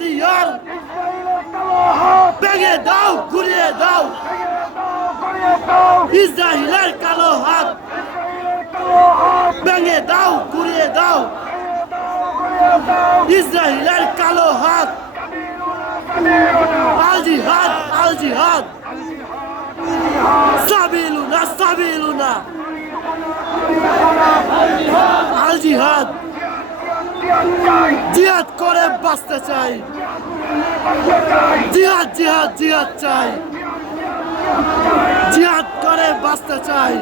হাতিয়ার ভেঙে দাও ঘুরিয়ে দাও ইসরায়েলের কালো হাত ভেঙে দাও ঘুরিয়ে দাও ইসরায়েলের কালো হাত আল জিহাদ আল জিহাদ সাবিলুনা সাবিলুনা আল জিহাদ জিহাদ করে বাঁচতে চাই জিহাদ জিহাদ জিহাদ চাই জিহাদ করে বাঁচতে চাই